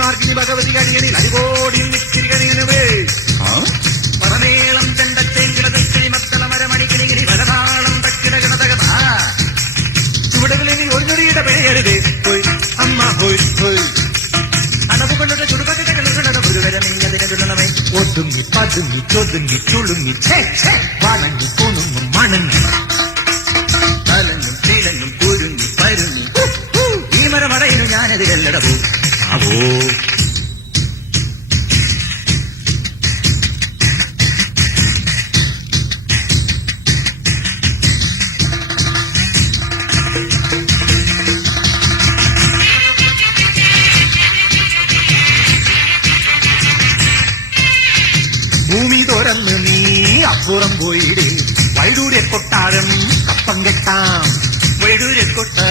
മാർഗിനി ഭഗവതി കണിയണി അടികോടി നിത്തിരി കണിയണവേ പറമേളം ചെണ്ടച്ചെങ്കിലതച്ചി മത്തള മരമണിക്കിളികിരി വരതാളം തക്കിടകണതകഥ ചുവടുകളിൽ ഒരു ഞൊടിയുടെ പേരരുത് ഹോയ് അമ്മ ഹോയ് ഹോയ് അളവുകളുടെ ചുടുപകടകളുടെ ഗുരുവരമീഞ്ഞതിനെ ഒതുങ്ങി പതുങ്ങി ചൊതുങ്ങി ചുളുങ്ങി വളഞ്ഞു കൊണുങ്ങും മണങ്ങി തലങ്ങും തിലങ്ങും കുരുങ്ങി പരുങ്ങി ഈ മരമറയിലും ഞാനതിലെല്ലടവോ ആവോ ഭൂമി തുറന്ന് നീ അപ്പുറം പോയിടേ വൈഡൂര്യ കൊട്ടാരം കപ്പം കെട്ടാം വൈഡൂര്യ കൊട്ടാരം